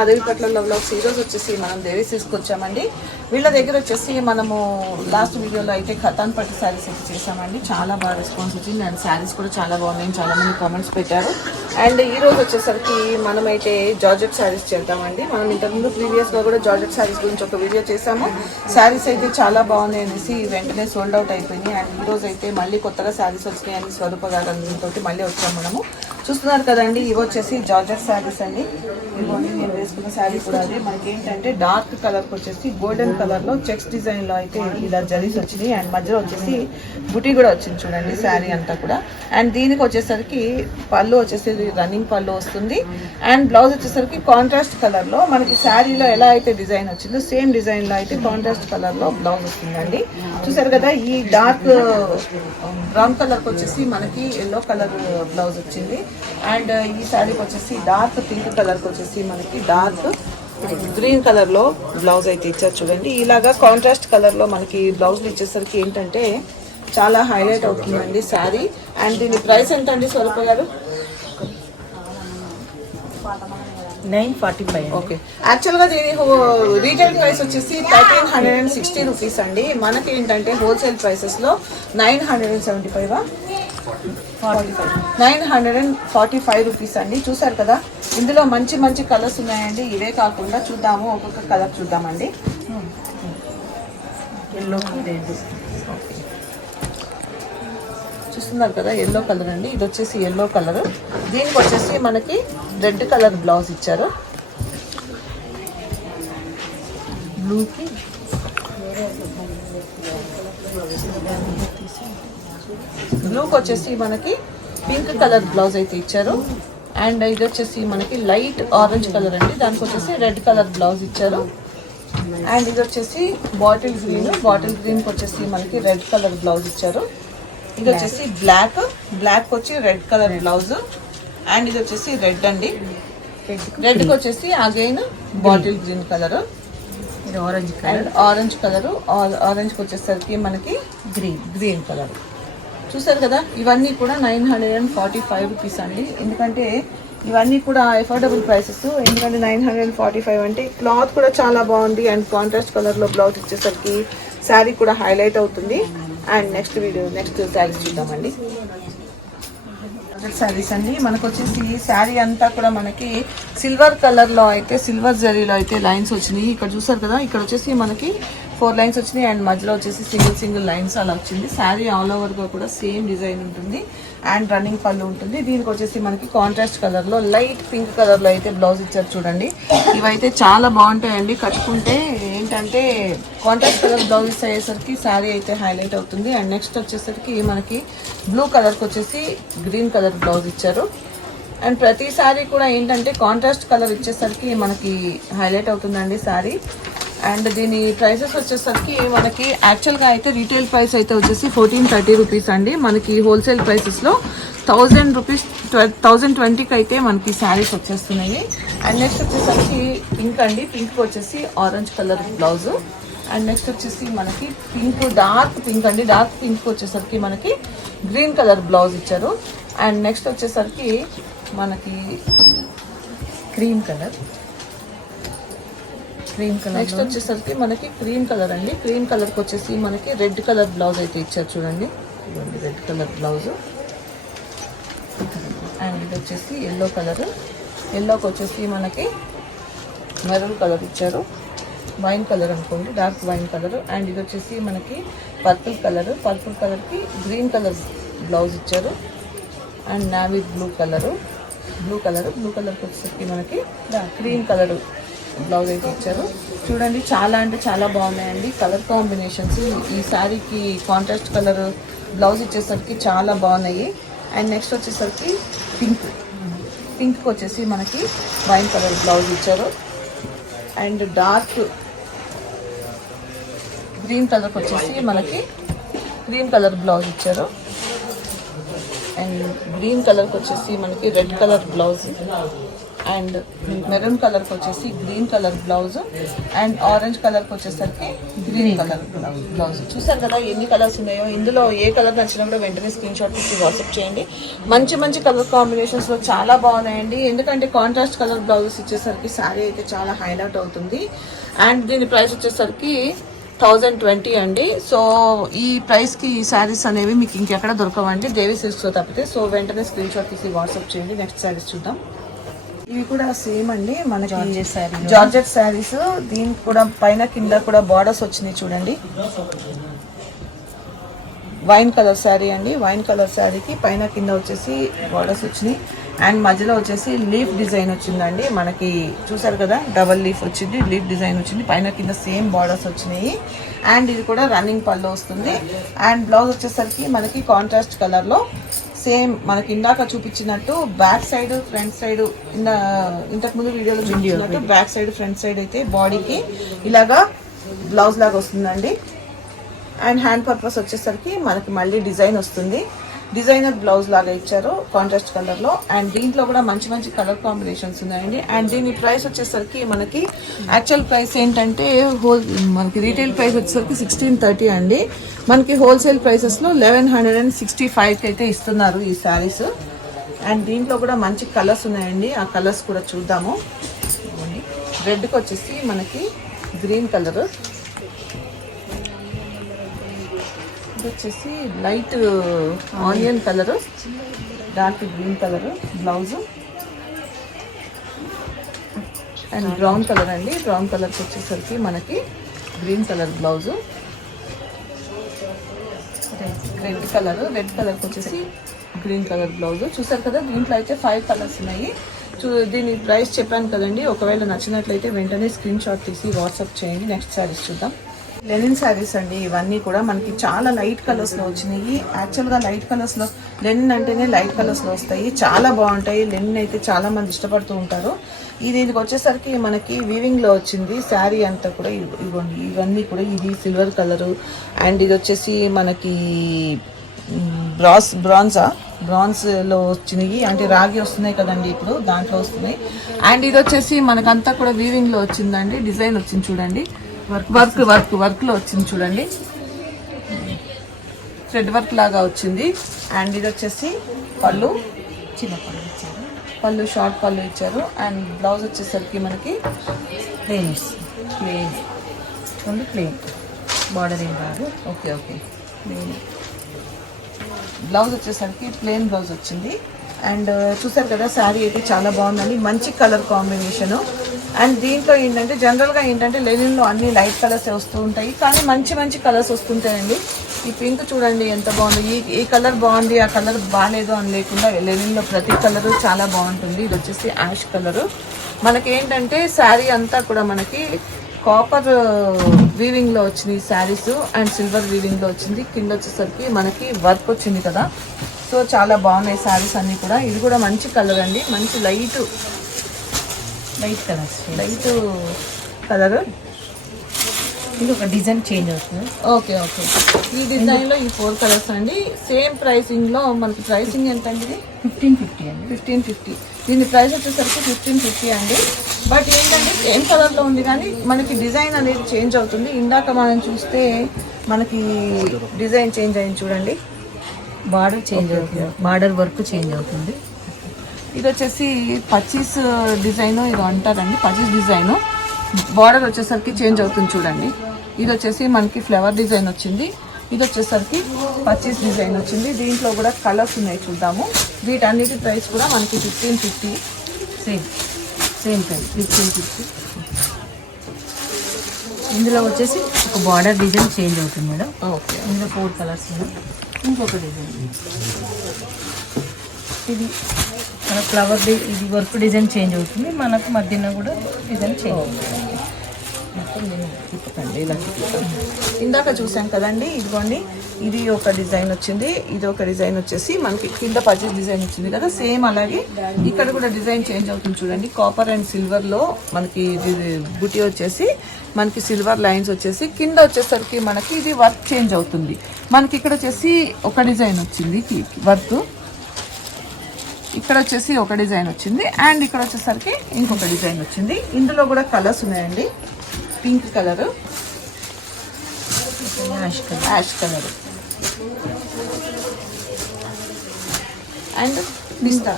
మాధవి పట్ల వ్లాగ్స్ ఈరోజు వచ్చేసి మనం దేవి తీసుకొచ్చామండి వీళ్ళ దగ్గర వచ్చేసి మనము లాస్ట్ వీడియోలో అయితే ఖతాన్ పట్టు శారీస్ అయితే చేసామండి చాలా బాగా రెస్పాన్స్ వచ్చింది. అండ్ శారీస్ కూడా చాలా బాగున్నాయి. చాలామంది కామెంట్స్ పెట్టారు. అండ్ ఈ రోజు వచ్చేసరికి మనమైతే జార్జెట్ శారీస్ చేద్దామండి. మనం ఇంతకుముందు ప్రీవియస్గా కూడా జార్జెట్ శారీస్ గురించి ఒక వీడియో చేసాము శారీస్ అయితే చాలా బాగున్నాయి అనేసి వెంటనే సోల్డ్ అవుట్ అయిపోయింది అండ్ ఈ రోజు అయితే మళ్ళీ కొత్తగా శారీస్ వచ్చినాయని స్వరూప గారు తోటి మళ్ళీ వచ్చాము మనము. చూస్తున్నారు కదండి ఇవి వచ్చేసి జార్జెట్ శారీస్ అండి. ఇదిగోండి నేను వేసుకున్న శారీ కూడా అదే. మనకి ఏంటంటే డార్క్ కలర్కి వచ్చేసి గోల్డెన్ కలర్లో చెక్స్ డిజైన్లో అయితే ఇలా జరీస్ వచ్చినాయి. అండ్ మధ్యలో వచ్చేసి బుటీ కూడా వచ్చింది చూడండి శారీ అంతా కూడా. అండ్ దీనికి వచ్చేసరికి పళ్ళు వచ్చేసి రన్నింగ్ పళ్ళు వస్తుంది. అండ్ బ్లౌజ్ వచ్చేసరికి కాంట్రాస్ట్ కలర్లో మనకి శారీలో ఎలా అయితే డిజైన్ వచ్చిందో సేమ్ డిజైన్లో అయితే కాంట్రాస్ట్ కలర్లో బ్లౌజ్ వస్తుందండి. చూసారు కదా ఈ డార్క్ um, బ్రౌన్ కలర్ వచ్చేసి మనకి ఎల్లో కలర్ బ్లౌజ్ వచ్చింది. అండ్ ఈ శారీకి వచ్చేసి డార్క్ పింక్ కలర్ వచ్చేసి మనకి డార్క్ గ్రీన్ కలర్లో బ్లౌజ్ అయితే ఇచ్చారు చూడండి. ఇలాగా కాంట్రాస్ట్ కలర్లో మనకి బ్లౌజ్ ఇచ్చేసరికి ఏంటంటే చాలా హైలైట్ అవుతుందండి శారీ. అండ్ దీని ప్రైస్ ఎంత అండి Swaroopa garu nine forty five okay యాక్చువల్గా దీని రీటైల్ ప్రైస్ వచ్చేసి thirteen hundred and sixty rupees అండి. మనకి ఏంటంటే wholesale ప్రైసెస్లో nine hundred and seventy five forty five nine hundred and forty five rupees అండి. చూసారు కదా? ఇందులో మంచి మంచి కలర్స్ ఉన్నాయండి. ఇవే కాకుండా చూద్దాము. ఒక్కొక్క కలర్ చూద్దామండి. ఎల్లోకి రెడ్ చూస్తున్నారు కదా? ఎల్లో కలర్ అండి. ఇది వచ్చేసి ఎల్లో కలర్ దీనికి వచ్చేసి మనకి రెడ్ కలర్ బ్లౌజ్ ఇచ్చారు. బ్లూకి బ్లూకి వచ్చేసి మనకి పింక్ కలర్ బ్లౌజ్ అయితే ఇచ్చారు. అండ్ ఇది వచ్చేసి మనకి లైట్ ఆరెంజ్ కలర్ అండి. దానికి వచ్చేసి రెడ్ కలర్ బ్లౌజ్ ఇచ్చారు. అండ్ ఇది వచ్చేసి బాటిల్ గ్రీన్ బాటిల్ గ్రీన్కి వచ్చేసి మనకి రెడ్ కలర్ బ్లౌజ్ ఇచ్చారు. ఇది వచ్చేసి బ్లాక్ బ్లాక్ వచ్చి రెడ్ కలర్ బ్లౌజ్ అండ్ ఇది వచ్చేసి రెడ్ అండి. రెడ్కి వచ్చేసి అగైన్ బాటిల్ గ్రీన్ కలర్ ఇది orange and colour orange colour ఆరెంజ్కి వచ్చేసరికి మనకి గ్రీన్ గ్రీన్ కలర్ చూసారు కదా ఇవన్నీ కూడా nine hundred and forty five rupees అండి. ఎందుకంటే ఇవన్నీ కూడా అఫోర్డబుల్ ప్రైసెస్ ఎందుకంటే nine hundred and forty five అంటే క్లాత్ కూడా చాలా బాగుంది అండ్ కాంట్రాస్ట్ కలర్లో బ్లౌజ్ ఇచ్చేసరికి శారీ కూడా హైలైట్ అవుతుంది. And next video next saris చూద్దామండి. శారీస్ అండి. మనకు వచ్చేసి శారీ అంతా కూడా మనకి సిల్వర్ కలర్లో అయితే సిల్వర్ జరీలో అయితే లైన్స్ వచ్చినాయి. ఇక్కడ చూసారు కదా ఇక్కడ వచ్చేసి మనకి ఫోర్ లైన్స్ వచ్చినాయి అండ్ మధ్యలో వచ్చేసి సింగిల్ సింగిల్ లైన్స్ అలా వచ్చింది. శారీ ఆల్ ఓవర్గా కూడా సేమ్ డిజైన్ ఉంటుంది. అండ్ రన్నింగ్ పళ్ళు ఉంటుంది. దీనికి వచ్చేసి మనకి కాంట్రాస్ట్ కలర్లో లైట్ పింక్ కలర్లో అయితే బ్లౌజ్ ఇచ్చారు చూడండి. ఇవైతే చాలా బాగుంటాయండి. కట్టుకుంటే ఏంటంటే కాంట్రాస్ట్ కలర్ బ్లౌజెస్ అయ్యేసరికి శారీ అయితే హైలైట్ అవుతుంది. అండ్ నెక్స్ట్ వచ్చేసరికి మనకి బ్లూ కలర్కి వచ్చేసి గ్రీన్ కలర్ బ్లౌజ్ ఇచ్చారు. అండ్ ప్రతి శారీ కూడా ఏంటంటే కాంట్రాస్ట్ కలర్ ఇచ్చేసరికి మనకి హైలైట్ అవుతుందండి శారీ. అండ్ దీని ప్రైసెస్ వచ్చేసరికి మనకి యాక్చువల్గా అయితే రీటైల్ ప్రైస్ అయితే వచ్చేసి ఫోర్టీన్ థర్టీ రూపీస్ అండి. మనకి హోల్సేల్ ప్రైసెస్లో థౌజండ్ రూపీస్ థౌజండ్ ట్వంటీకి అయితే మనకి శారీస్ వచ్చేస్తున్నాయి. అండ్ నెక్స్ట్ వచ్చేసరికి పింక్ అండి. పింక్ వచ్చేసి orange colour blouse and next వచ్చేసి మనకి పింక్ డార్క్ పింక్ అండి. డార్క్ పింక్ వచ్చేసరికి మనకి గ్రీన్ కలర్ బ్లౌజ్ ఇచ్చారు. అండ్ నెక్స్ట్ వచ్చేసరికి మనకి cream colour cream colour next వచ్చేసరికి మనకి క్రీమ్ కలర్ అండి. క్రీమ్ కలర్కి వచ్చేసి మనకి రెడ్ కలర్ బ్లౌజ్ అయితే ఇచ్చారు చూడండి. ఇదిగోండి రెడ్ కలర్ బ్లౌజ్. అండ్ ఇది వచ్చేసి ఎల్లో కలర్. ఎల్లోకి వచ్చేసి మనకి మెరూన్ కలర్ ఇచ్చారు. వైన్ కలర్ అనుకోండి డార్క్ వైన్ కలర్. అండ్ ఇది వచ్చేసి మనకి పర్పుల్ కలర్. పర్పుల్ కలర్కి గ్రీన్ కలర్ బ్లౌజ్ ఇచ్చారు. And navy blue colour. Blue colour. Blue కలర్కి వచ్చేసరికి మనకి క్రీమ్ కలర్ బ్లౌజ్ అయితే ఇచ్చారు. చూడండి చాలా అంటే చాలా బాగున్నాయండి. కలర్ కాంబినేషన్స్ ఈ శారీకి కాంట్రాస్ట్ కలర్ బ్లౌజ్ ఇచ్చేసరికి చాలా బాగున్నాయి. అండ్ నెక్స్ట్ వచ్చేసరికి పింక్ పింక్ వచ్చేసి మనకి వైన్ కలర్ బ్లౌజ్ ఇచ్చారు. అండ్ డార్క్ గ్రీన్ కలర్కి వచ్చేసి మనకి గ్రీన్ కలర్ బ్లౌజ్ ఇచ్చారు. అండ్ గ్రీన్ కలర్కి వచ్చేసి మనకి red colour blouse. And maroon కలర్కి వచ్చేసి green colour blouse and orange కలర్కి వచ్చేసరికి గ్రీన్ కలర్ బ్లౌజ్. చూసారు కదా ఎన్ని కలర్స్ ఉన్నాయో? ఇందులో ఏ కలర్ నచ్చినా కూడా వెంటనే స్క్రీన్ షాట్ తీసి వాట్సాప్ చేయండి. మంచి మంచి కలర్ కాంబినేషన్స్లో చాలా బాగున్నాయండి. ఎందుకంటే కాంట్రాస్ట్ కలర్ బ్లౌజెస్ ఇచ్చేసరికి శారీ అయితే చాలా హైలైట్ అవుతుంది. అండ్ దీని ప్రైస్ వచ్చేసరికి థౌజండ్ ట్వంటీ అండి. సో ఈ ప్రైస్కి ఈ శారీస్ అనేవి మీకు ఇంకెక్కడ దొరకవండి. దేవి సిల్క్స్లో తప్పితే. సో వెంటనే స్క్రీన్ షాట్ తీసి వాట్సాప్ చేయండి. నెక్స్ట్ శారీస్ చూద్దాం. ఇవి కూడా సేమ్ అండి. మనకి. జార్జెట్ శారీస్ దీనికి కూడా పైన కింద కూడా బార్డర్స్ వచ్చినాయి చూడండి. వైన్ కలర్ శారీ అండి. వైన్ కలర్ శారీకి పైన కింద వచ్చేసి బార్డర్స్ వచ్చినాయి. అండ్ మధ్యలో వచ్చేసి లీఫ్ డిజైన్ వచ్చిందండి. మనకి చూసారు కదా డబల్ లీఫ్ వచ్చింది లీఫ్ డిజైన్ వచ్చింది. పైన కింద సేమ్ బార్డర్స్ వచ్చినాయి. అండ్ ఇది కూడా రన్నింగ్ పళ్ళు వస్తుంది. అండ్ బ్లౌజ్ వచ్చేసరికి మనకి కాంట్రాస్ట్ కలర్లో సేమ్ మనకి ఇందాక చూపించినట్టు బ్యాక్ సైడ్ ఫ్రంట్ సైడ్ ఇంద ఇంతకు ముందు వీడియోలో చూపించినట్టు బ్యాక్ సైడ్ ఫ్రంట్ సైడ్ అయితే బాడీకి ఇలాగా బ్లౌజ్ లాగా వస్తుందండి. అండ్ హ్యాండ్ పర్పస్ వచ్చేసరికి మనకి మళ్ళీ డిజైన్ వస్తుంది. డిజైనర్ బ్లౌజ్ లాగా ఇచ్చారు కాంట్రాస్ట్ కలర్లో. అండ్ దీంట్లో కూడా మంచి మంచి కలర్ కాంబినేషన్స్ ఉన్నాయండి. అండ్ దీని ప్రైస్ వచ్చేసరికి మనకి యాక్చువల్ ప్రైస్ ఏంటంటే హోల్ మనకి రీటైల్ ప్రైస్ వచ్చేసరికి సిక్స్టీన్ థర్టీ అండి. మనకి wholesale ప్రైసెస్లో eleven hundred and sixty five అయితే ఇస్తున్నారు ఈ శారీస్ అండ్ దీంట్లో కూడా మంచి కలర్స్ ఉన్నాయండి. ఆ కలర్స్ కూడా చూద్దాము. రెడ్కి వచ్చేసి మనకి గ్రీన్ కలర్ ఇది వచ్చేసి light onion colour dark green colour blouse. And brown colour అండి. బ్రౌన్ కలర్కి వచ్చేసరికి మనకి green colour blouse. Red colour red కలర్కి వచ్చేసి గ్రీన్ కలర్ బ్లౌజ్. చూసారు కదా దీంట్లో అయితే ఫైవ్ కలర్స్ ఉన్నాయి. చూ దీని ప్రైస్ చెప్పాను కదండి. ఒకవేళ నచ్చినట్లయితే వెంటనే స్క్రీన్ షాట్ తీసి వాట్సాప్ చేయండి. నెక్స్ట్ శారీస్ చూద్దాం. లెనిన్ శారీస్ అండి ఇవన్నీ కూడా మనకి చాలా లైట్ కలర్స్లో వచ్చినాయి. యాక్చువల్గా లైట్ కలర్స్లో లెనిన్ అంటేనే లైట్ కలర్స్లో వస్తాయి. చాలా బాగుంటాయి. లెనిన్ అయితే చాలా మంది ఇష్టపడుతూ ఉంటారు. ఇది ఇది వచ్చేసరికి మనకి వీవింగ్లో వచ్చింది. శారీ అంతా కూడా ఇవ్వండి. ఇవన్నీ కూడా ఇది సిల్వర్ కలర్ అండ్ ఇది వచ్చేసి మనకి బ్రాస్ బ్రాన్జా బ్రాన్స్లో వచ్చినాయి. అంటే రాగి వస్తున్నాయి కదండి ఇప్పుడు దాంట్లో వస్తున్నాయి. అండ్ ఇది వచ్చేసి మనకంతా కూడా వీవింగ్లో వచ్చిందండి. డిజైన్ వచ్చింది చూడండి. వర్క్ వర్క్ వర్క్లో వచ్చింది చూడండి. థ్రెడ్ వర్క్ లాగా వచ్చింది. అండ్ ఇది వచ్చేసి పళ్ళు. చిన్న పళ్ళు ఇచ్చారు. పళ్ళు షార్ట్ పళ్ళు ఇచ్చారు. అండ్ బ్లౌజ్ వచ్చేసరికి మనకి plain plain only plain border ఏం రాదు ఓకే ఓకే బ్లౌజ్ వచ్చేసరికి ప్లెయిన్ బ్లౌజ్ వచ్చింది. అండ్ చూసారు కదా శారీ అయితే చాలా బాగుందండి. మంచి కలర్ కాంబినేషన్ అండ్ దీంట్లో ఏంటంటే జనరల్గా ఏంటంటే లెనిన్లో అన్ని లైట్ కలర్స్ వస్తూ ఉంటాయి. కానీ మంచి మంచి కలర్స్ వస్తుంటాయండి. ఈ పింక్ చూడండి ఎంత బాగుంది. ఈ ఈ కలర్ బాగుంది ఆ కలర్ బాగాలేదు అని లేకుండా లెనిన్లో ప్రతి కలర్ చాలా బాగుంటుంది. ఇది వచ్చేసి యాష్ కలర్ మనకి ఏంటంటే శారీ అంతా కూడా మనకి కాపర్ వీవింగ్లో వచ్చినాయి శారీస్ అండ్ సిల్వర్ వీవింగ్లో వచ్చింది. కింద వచ్చేసరికి మనకి వర్క్ వచ్చింది కదా. సో చాలా బాగున్నాయి శారీస్ అన్నీ కూడా. ఇది కూడా మంచి కలర్ అండి. మంచి light light colours light colour ఇది ఒక డిజైన్ చేంజ్ అవుతుంది. ఓకే ఓకే ఈ డిజైన్లో ఈ ఫోర్ కలర్స్ అండి. సేమ్ ప్రైసింగ్లో మనకి ప్రైసింగ్ ఎంత అండి ఇది? ఫిఫ్టీన్ ఫిఫ్టీ అండి. ఫిఫ్టీన్ ఫిఫ్టీ దీని ప్రైస్ వచ్చేసరికి ఫిఫ్టీన్ ఫిఫ్టీ అండి. బట్ ఏంటంటే సేమ్ కలర్లో ఉంది కానీ మనకి డిజైన్ అనేది చేంజ్ అవుతుంది. ఇందాక మనం చూస్తే మనకి డిజైన్ చేంజ్ అయింది చూడండి. బార్డర్ చేంజ్ అవుతుంది. బార్డర్ వర్క్ చేంజ్ అవుతుంది. ఇది వచ్చేసి పచ్చీస్ డిజైన్ ఇది అంటారండి పచ్చీస్ డిజైన్. బార్డర్ వచ్చేసరికి చేంజ్ అవుతుంది చూడండి. ఇది వచ్చేసి మనకి ఫ్లవర్ డిజైన్ వచ్చింది. ఇది వచ్చేసరికి పచ్చీస్ డిజైన్ వచ్చింది. దీంట్లో కూడా కలర్స్ ఉన్నాయి చూద్దాము. వీటన్నిటి ప్రైస్ కూడా మనకి fifteen fifty same same price fifteen fifty ఇందులో వచ్చేసి ఒక బార్డర్ డిజైన్ చేంజ్ అవుతుంది మేడం. ఓకే ఇందులో ఫోర్ కలర్స్ ఉన్నాయి. ఇంకొక డిజైన్ ఇది మన ఫ్లవర్ డి ఇది వర్క్ డిజైన్ చేంజ్ అవుతుంది. మనకు మధ్యన కూడా డిజైన్ చేంజ్ అవుతుంది. ఇలా. ఇందాక చూసాం కదండి ఇదిగోండి. ఇది ఒక డిజైన్ వచ్చింది. ఇది ఒక డిజైన్ వచ్చేసి మనకి కింద పర్చేస్ డిజైన్ వచ్చింది కదా సేమ్ అలాగే ఇక్కడ కూడా డిజైన్ చేంజ్ అవుతుంది చూడండి. కాపర్ అండ్ సిల్వర్లో మనకి ఇది బుటీ వచ్చేసి మనకి సిల్వర్ లైన్స్ వచ్చేసి కింద వచ్చేసరికి మనకి ఇది వర్క్ చేంజ్ అవుతుంది. మనకి ఇక్కడ వచ్చేసి ఒక డిజైన్ వచ్చింది వర్క్ ఇక్కడ వచ్చేసి ఒక డిజైన్ వచ్చింది. అండ్ ఇక్కడ వచ్చేసరికి ఇంకొక డిజైన్ వచ్చింది. ఇందులో కూడా కలర్స్ ఉన్నాయండి. Pink colour. Ash colour. Ash colour. And పిస్తా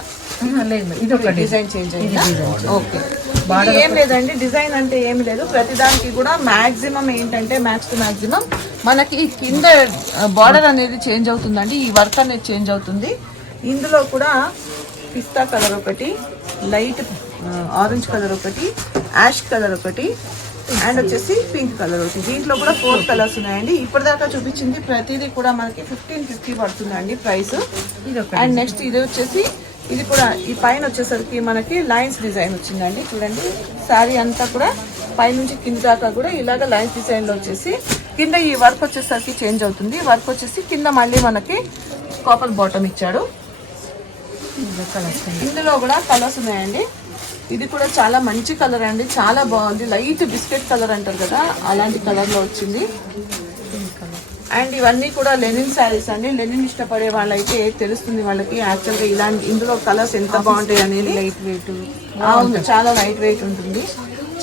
లేదు. ఇది ఒక డిజైన్ చేంజ్ అయిందా? ఓకే. ఏం లేదండి. డిజైన్ అంటే ఏం లేదు. ప్రతిదానికి కూడా మాక్సిమం ఏంటంటే మ్యాక్స్ టు మాక్సిమం మనకి కింద బార్డర్ అనేది చేంజ్ అవుతుందండి. ఈ వర్క్ అనేది చేంజ్ అవుతుంది. ఇందులో కూడా పిస్తా కలర్ ఒకటి లైట్ ఆరెంజ్ కలర్ ఒకటి యాష్ కలర్ ఒకటి అండ్ వచ్చేసి పింక్ కలర్ ఒకటి. దీంట్లో కూడా ఫోర్ కలర్స్ ఉన్నాయండి. ఇప్పటిదాకా చూపించింది ప్రతిదీ కూడా మనకి ఫిఫ్టీన్ ఫిఫ్టీ పడుతుందండి ప్రైస్. అండ్ నెక్స్ట్ ఇది వచ్చేసి ఇది కూడా ఈ పైన వచ్చేసరికి మనకి లైన్స్ డిజైన్ వచ్చిందండి. చూడండి శారీ అంతా కూడా పైనుంచి కింద దాకా కూడా ఇలాగ లైన్స్ డిజైన్లో వచ్చేసి కింద ఈ వర్క్ వచ్చేసరికి చేంజ్ అవుతుంది. వర్క్ వచ్చేసి కింద మళ్ళీ మనకి కాపర్ బాటమ్ ఇచ్చాడు. ఇందులో కూడా కలర్స్ ఉన్నాయండి. ఇది కూడా చాలా మంచి కలర్ అండి. చాలా బాగుంది. లైట్ బిస్కెట్ కలర్ అంటారు కదా అలాంటి కలర్లో వచ్చింది. అండ్ ఇవన్నీ కూడా లెనిన్ శారీస్ అండి. లెనిన్ ఇష్టపడే వాళ్ళైతే తెలుస్తుంది వాళ్ళకి. యాక్చువల్గా ఇలాంటి ఇందులో కలర్స్ ఎంత బాగుంటాయి అనేది. లైట్ వెయిట్ అవును చాలా లైట్ వెయిట్ ఉంటుంది.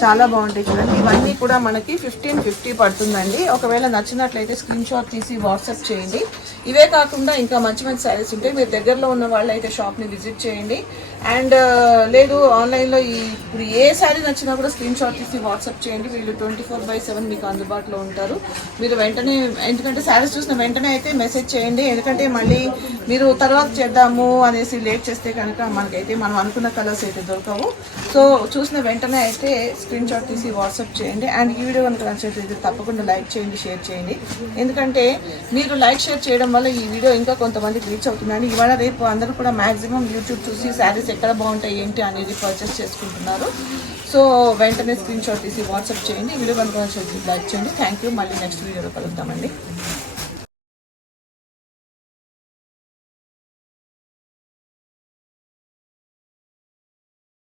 చాలా బాగుంటాయి చూడండి. ఇవన్నీ కూడా మనకి ఫిఫ్టీన్ ఫిఫ్టీ పడుతుందండి. ఒకవేళ నచ్చినట్లయితే స్క్రీన్ షాట్ తీసి వాట్సాప్ చేయండి. ఇవే కాకుండా ఇంకా మంచి మంచి శారీస్ ఉంటాయి. మీరు దగ్గరలో ఉన్న వాళ్ళు అయితే షాప్ని విజిట్ చేయండి. అండ్ uh, లేదు ఆన్లైన్లో ఈ ఇప్పుడు ఏ శారీ నచ్చినా కూడా స్క్రీన్ షాట్ తీసి వాట్సాప్ చేయండి. వీళ్ళు ట్వంటీ ఫోర్ బై సెవెన్ మీకు అందుబాటులో ఉంటారు. మీరు వెంటనే ఎందుకంటే శారీస్ చూసిన వెంటనే అయితే మెసేజ్ చేయండి. ఎందుకంటే మళ్ళీ మీరు తర్వాత చేద్దాము అనేసి లేట్ చేస్తే కనుక మనకైతే మనం అనుకున్న కలర్స్ అయితే దొరకవు. సో చూసిన వెంటనే అయితే స్క్రీన్ షాట్ తీసి వాట్సాప్ చేయండి. అండ్ ఈ వీడియో కనుక నచ్చినట్లయితే తప్పకుండా లైక్ చేయండి షేర్ చేయండి. ఎందుకంటే మీరు లైక్ షేర్ చేయడం వల్ల ఈ వీడియో ఇంకా కొంతమందికి రీచ్ అవుతుందండి. ఇవాళ రేపు అందరూ కూడా మ్యాక్సిమం యూట్యూబ్ చూసి శారీస్ ఎక్కడ బాగుంటాయి ఏంటి అనేది పర్చేస్ చేసుకుంటున్నారు. సో వెంటనే స్క్రీన్ షాట్ తీసి వాట్సాప్ చేయండి వీడియో కనుక లైక్ చేయండి. థ్యాంక్ యూ మళ్ళీ నెక్స్ట్ వీడియోలో కలుగుతామండి